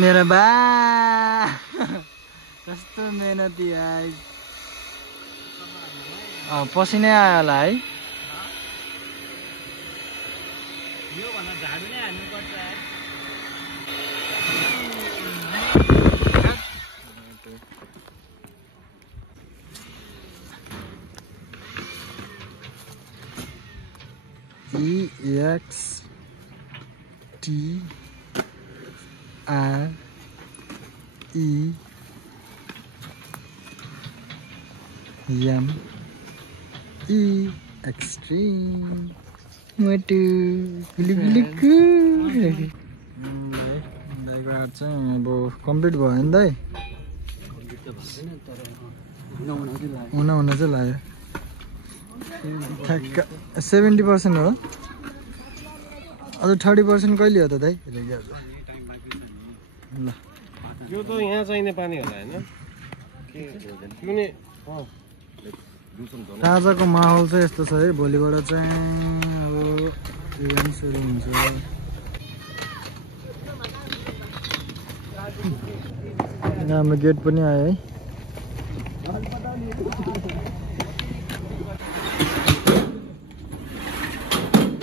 मेरा बा कस्तो मेहनती आज पसिनै आयो होला है यो भन्दा झाडु नै हान्नु पर्छ EXTREME extreme मोटु गुलुगुलुकु दाइको हात चाहिँ अब कम्प्लिट भयो नि दाइ हुन चाहिँ लाग्यो ठ्याक्क 70% हो अझ 30% कहिले हो त दाइ ल यो त यहाँ चाहिने पानी होला हैन के आजको माहौल चाहिँ यस्तो छ है भोलिबाट चाहिँ अब इभेन्ट सुरु हुन्छ हाम्रो गेट पनि आयो है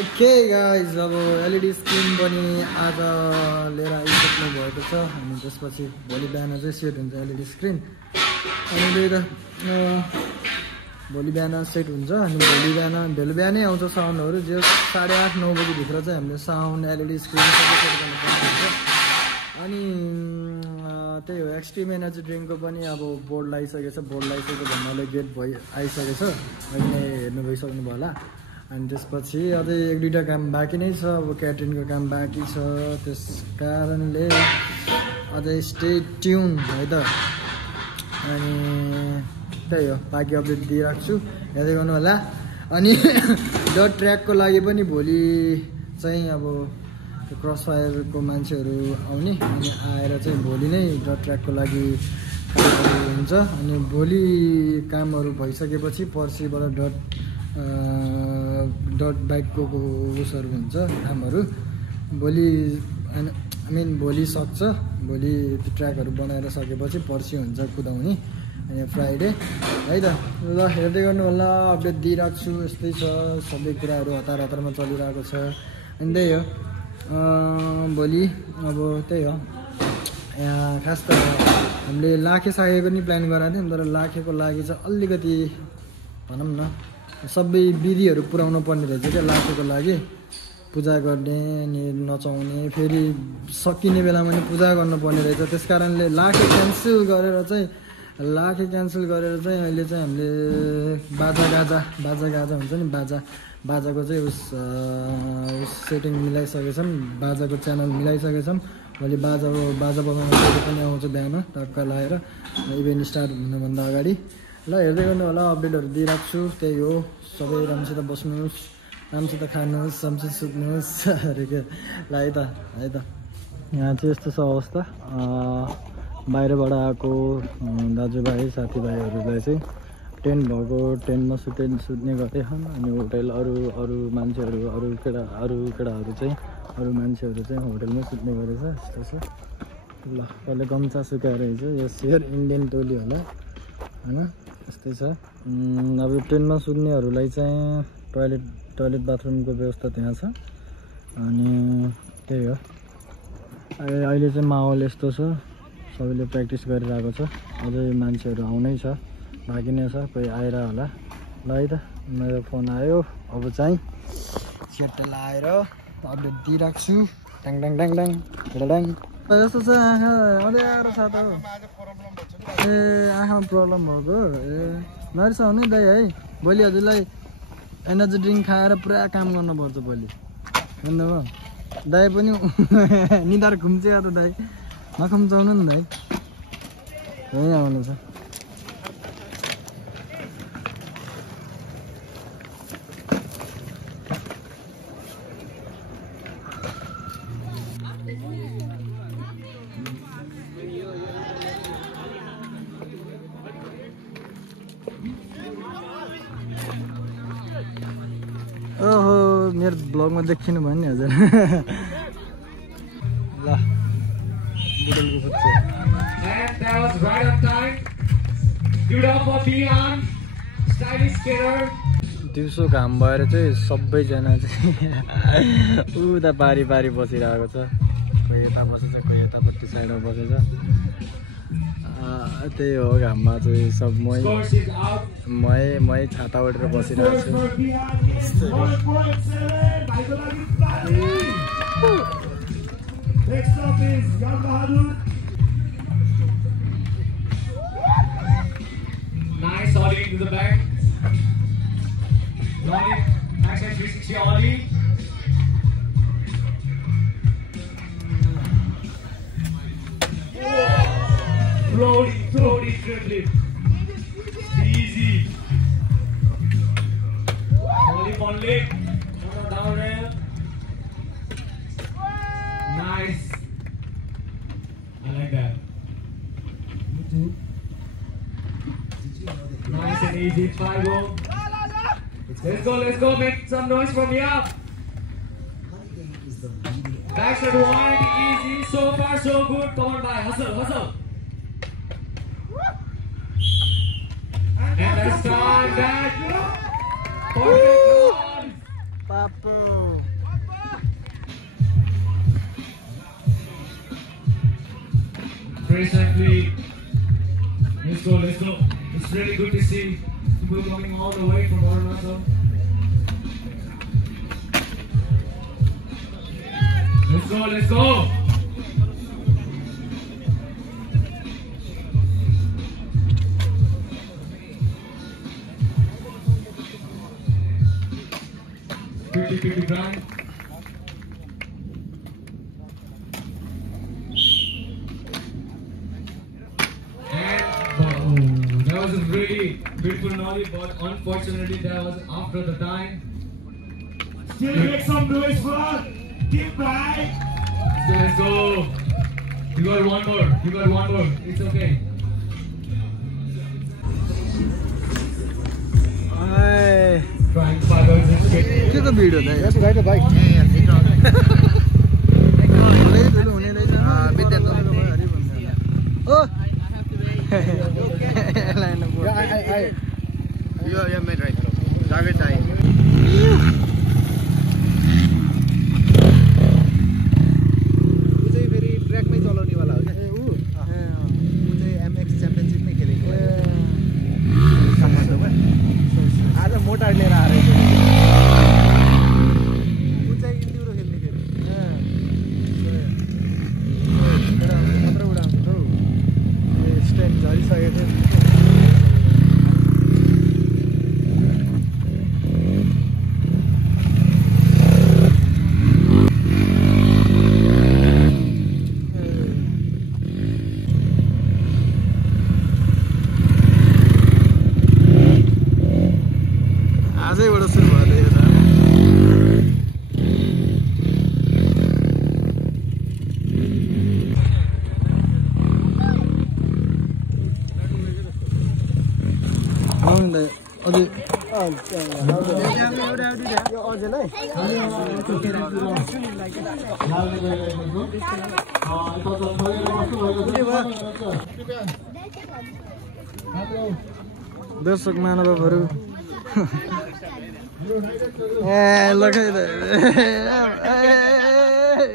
ओके गाइज अब एलइडी स्क्रिन पनि आज लिएर आइसक्नु भएको छ अनि त्यसपछि भोलि बिहान चाहिँ सेट हुन्छ एलइडी स्क्रिन अनि भोलि बिहान सेट हुन्छ अनि भोलि बिहानै आउँछ साउन्डहरू जो 8:30-9 बजीभित्र चाहिँ हामीले साउन्ड एलइडी स्क्रिन सबै सेट गर्न सक्नुहुन्छ अनि त्यही हो एक्सट्रिम एनर्जी ड्रिङ्कको पनि अब बोर्ड लगाइसकेको भन्नाले गेट आइसकेको छ अहिले हेर्नु भइसक्नु भयो होला अनि त्यसपछि अझै 1-2टा काम बाँकी नै छ अब क्याटरिङको काम बाँकी छ त्यस कारणले अझै स्टे ट्युन है त अनि त्यही हो बाँकी अपडेट दिइराख्छु हेर्दै गर्नु होला अनि डट ट्र्याकको लागि पनि भोलि चाहिँ अब क्रस फायरको मान्छेहरू आउने अनि आएर चाहिँ भोलि नै डट ट्र्याकको लागि हुन्छ अनि भोलि कामहरू भइसकेपछि पर्सिबाट डट बाइकको उसहरू हुन्छ कामहरू भोलि भोलि सक्छ भोलि ट्र्याकहरू बनाएर सकेपछि पर्सि हुन्छ कुदाउने अनि फ्राइडे है त ल हेर्दै गर्नु होला अपडेट दिइराख्छु यस्तै छ सबै कुराहरू हतारमा चलिरहेको छ अनि त्यही हो भोलि अब त्यही हो यहाँ खास त हामीले लाखे साखेको नि प्लान गराएको थियौँ तर लाखेको लागि चाहिँ अलिकति भनौँ न सबै विधिहरू पुर्याउनु पर्ने रहेछ क्या लाखेको लागि पूजा गर्ने अनि नचाउने फेरि सकिने बेलामा पनि पूजा गर्नुपर्ने रहेछ त्यस कारणले लाखे क्यान्सल गरेर चाहिँ लाखे क्यान्सल गरेर चाहिँ अहिले चाहिँ हामीले बाजा गाजा हुन्छ नि बाजाको चाहिँ उस सेटिङ मिलाइसकेछौँ बाजाको च्यानल मिलाइसकेछौँ मैले बाजा बजाउन पनि आउँछु बिहान टक्क लगाएर इभेन्ट स्टार्ट हुनुभन्दा अगाडि ल हेर्दै गर्नु होला अपडेटहरू दिइरहेको छु त्यही हो सबै राम्रोसित बस्नुहोस् राम्रोसित खानुहोस् राम्रोसित सुत्नुहोस् अरे के ल है त यहाँ चाहिँ यस्तो छ अवस्था बाहिरबाट आएको दाजुभाइ साथीभाइहरूलाई चाहिँ टेन्ट भएको टेन्टमा सुत्ने गर्दैछन् अनि होटेल अरू मान्छेहरू अरू केटाहरू चाहिँ अरू मान्छेहरू चाहिँ होटेलमै सुत्ने गरेछ यस्तो छ ल कसले गम्छा सुकाएर हिजो यो सेयर इन्डियन टोली होला होइन यस्तै छ अब टेन्टमा सुत्नेहरूलाई चाहिँ टोयलेट बाथरुमको व्यवस्था त्यहाँ छ अनि त्यही हो अहिले चाहिँ माहौल यस्तो छ सबैले प्र्याक्टिस गरिरहेको छ अझै मान्छेहरू आउनै छ बाँकी नै छ कोही आएर होला ल है त मेरो फोन आयो अब चाहिँ सेटल आएर अपडेट दिइरहेको छु ट्याङ यस्तो चाहिँ आँखा अँध्यारो छ त ए आँखामा प्रब्लम भएको ए नरिसाउने दाइ है भोलि हजुरलाई एनर्जी ड्रिङ्क खाएर पुरा काम गर्नुपर्छ भोलि भन्नुभयो दाइ पनि निधार घुम्छ त दाइ नखुम्चाउनु नि दाइ यहीँ आउनु छ ओहो मेरो ब्लगमा देखिनु भयो नि हजुर ल बुटलको फुच्चे दिउँसो घाम भएर चाहिँ सबैजना चाहिँ उता पारी बसिरहेको छ कोही यता बसेछ कोही यतापट्टि साइडमा बसेछ त्यही हो घाममा चाहिँ सब मै छाता ओढेर बसिरहेको छु Nice ollie into the back. Ollie, backside 360 ollie. Floaty triplet. Easy. Ollie on leg. Down rail. Nice. I like that. Nice and easy, try go. Let's go, make some noise from here. Backside wide, easy, so far so good. Come on by, hustle. And that's time, back. Perfect run. Papu. Very safely. Let's go. It's really good to see people coming all the way from Arunachal. Let's go. Quickly grind. That was a really beautiful nollie, but unfortunately that was after the time. Still make some noise for Deep Right. So let's go. You got one more. It's okay. Trying to find out this shit. के को video त यस्तो guide bike ओ Yeah, mate, right. Target time. फेरि ट्र्याकमै चलाउनेवाला हो क्या ऊ चाहिँ MX championship नै खेलेको आज मोटार लिएर आएर ऊ चाहिँ इन्ड्युरो खेल्ने फेरि मात्र उडाउँछ हौ स्ट्यान्ड झरिसकेको थियो यो अझैलाई दर्शक महानुभावहरू ए लगाइ दे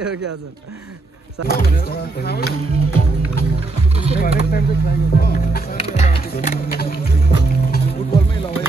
यो क्या छ फुटबलमै लगाइ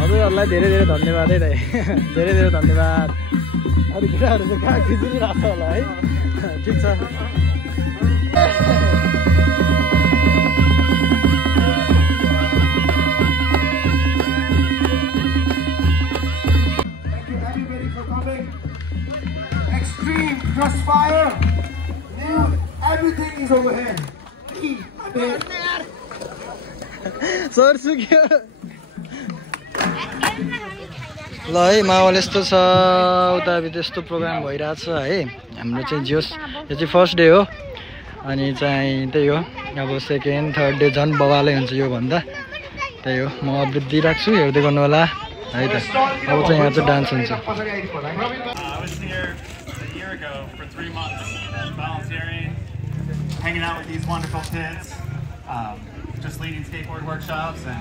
हजुरहरूलाई धेरै धेरै धन्यवाद है दाइ धेरै धेरै धन्यवाद अरू केटाहरू चाहिँ कहाँ खिचिरहेको छ होला है ठिक छ Extreme crossfire. Now everything is over here. Sir सुक्यो ल है माहौल यस्तो छ उता त्यस्तो प्रोग्राम भइरहेछ है हाम्रो चाहिँ जोस यो चाहिँ फर्स्ट डे हो अनि चाहिँ त्यही हो अब सेकेन्ड थर्ड डे झन् बवालै हुन्छ यो भन्दा त्यही हो म अपडेट दिइराख्छु हेर्दै गर्नु होला है त अब चाहिँ यहाँ चाहिँ डान्स हुन्छ hanging out with these wonderful kids, just leading skateboard workshops, and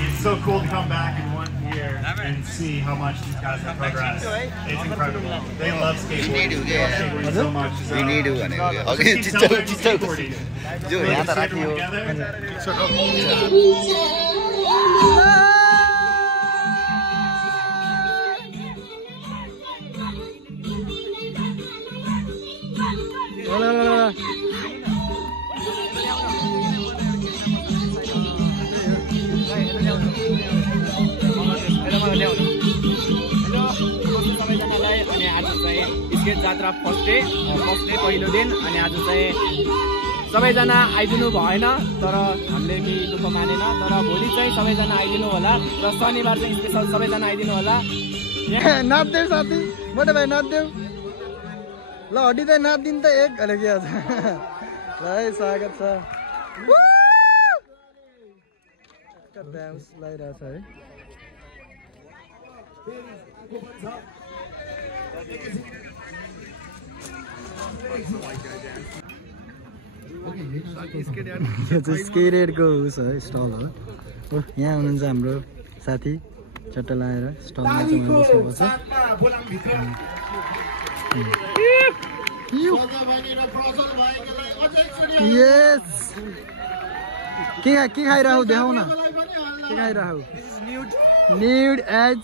it's so cool to come back in 1 year and see how much these guys have progressed. It's incredible. They love skateboarding. They love skateboarding so much. So we need to okay, just skateboarding. Skate जात्रा first day पहिलो दिन अनि आज चाहिँ सबैजना आइदिनु भएन तर हामीले नि दुःख मानेन तर भोलि चाहिँ सबैजना आइदिनु होला र शनिबार चाहिँ स्पेशल सबैजना आइदिनु होला नाच्देऊ साथी मोटे भाइ नाच्देऊ ल हड्डी त नाच्दिनु त एक अरे के छ ल है स्वागत छ डान्स लाइरहेछ है यो चाहिँ स्केटको उस है स्टल हो यहाँ हुनुहुन्छ हाम्रो साथी चट्टा लगाएर स्टलमा चाहिँ बस्नुपर्छ यस के खाइरहौ देखाउ न के खाइरहौ न्यूड एज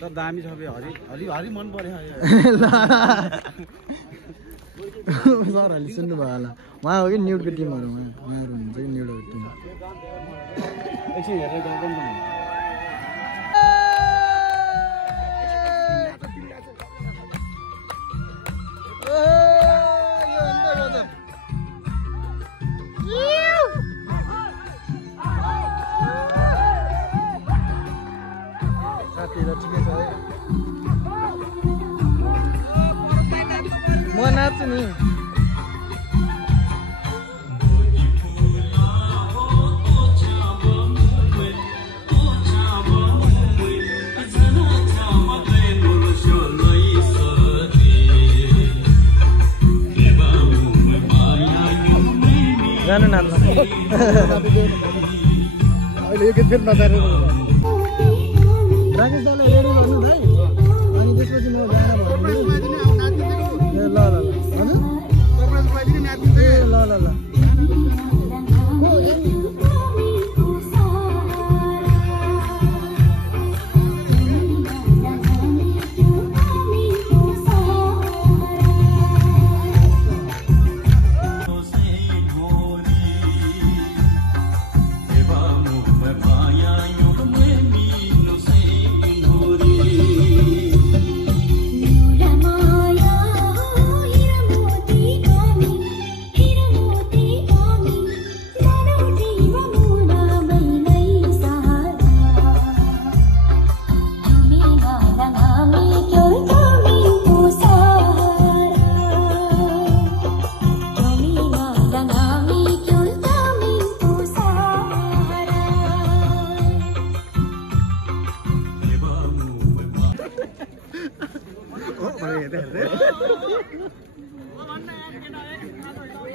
तर दामी छ बे हरि मन पर्यो सरहरूले सुन्नुभयो होला उहाँ हो कि न्युडको टिमहरू उहाँहरू हुन्छ कि न्युडको टिम एकछिन हेरेर गाउँ साथीहरू ठिकै छ है म नाच्छु नि जानु नाच्नु अहिले यो गीत फेरि नचारेर राकेश दालाई रेडी गर्नु भाइ अनि त्यसपछि म गाना भन्छु ए ल ल ल ए ल ल ल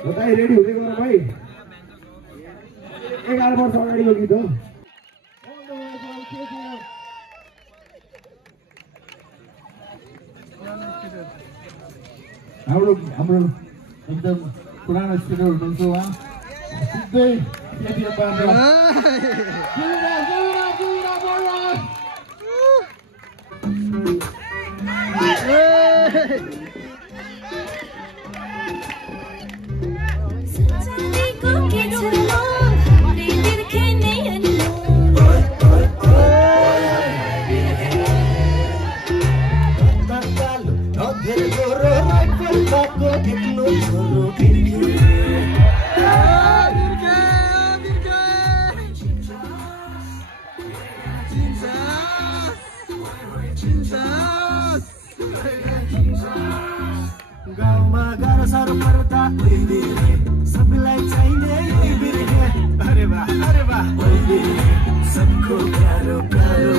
बताई रेडी हुँदै गर भाइ 11 वर्ष अगाडिको गीत हो हाम्रो एकदम पुरानो स्पिकर हुनुहुन्छ उहाँ सिधै यति बाँड्छ गाह्रो साह्रो पर्दा सबैलाई चाहिने अरे वाह सबको प्यारो प्यारो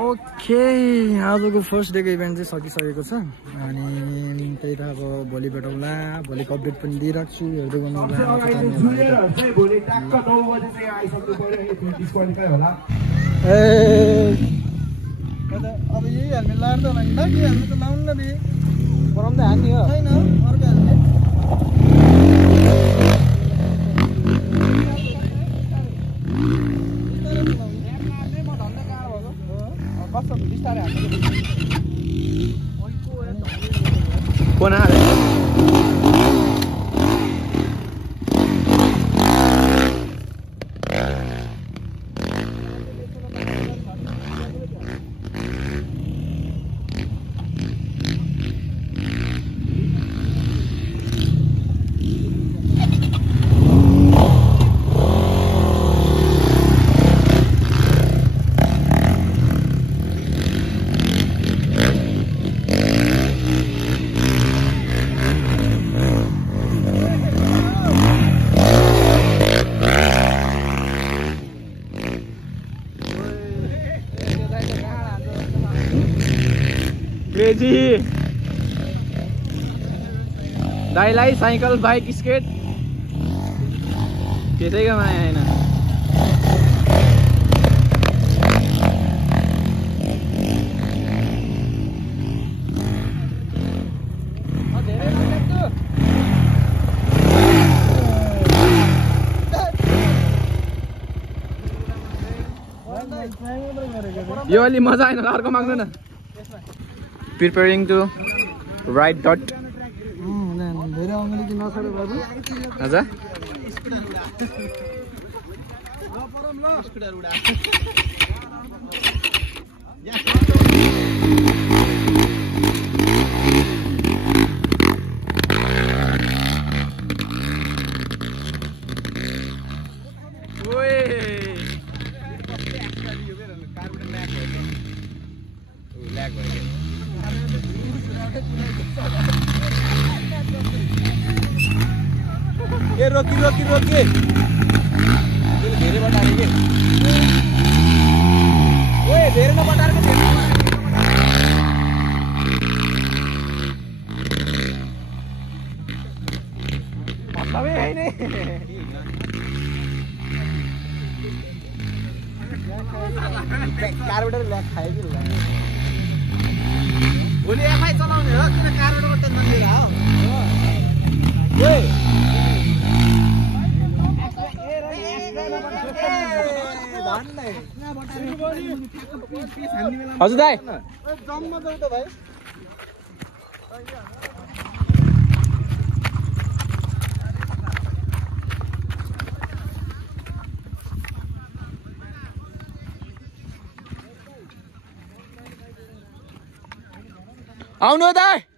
ओके आजको फर्स्ट डेको इभेन्ट चाहिँ सकिसकेको छ अनि त्यही त अब भोलि भेटौँला भोलिको अपडेट पनि दिइराख्छु हेर्दै गर्नुहोला अब यही हेलमेट लाएर त होला नि त कि हेलमेट त लाउनु न बे गरम त हान्ने हो छैन अर्को हेलमेट दाइलाई साइकल बाइक स्केट त्यसैको माया होइन यो अलि मजा आएन अर्को माग्नु न प्रिपेयरिङ टु राइट डट धेरै अङ्ग्रेजी कि नछोडे बाबु हजुर ए रोकी रोकी रोकी त्यसले धेरै बटारे के ओए धेरै नबटार के मतलब है नहीं कार्बोरेटर ल्याक खायो कि भोलि एफआई चलाउने हो किन कार्बोरेटर टेन्सन लिएर हो ओए हजुर दाइ जम्मा जाऊ त भाइ आउनु दाइ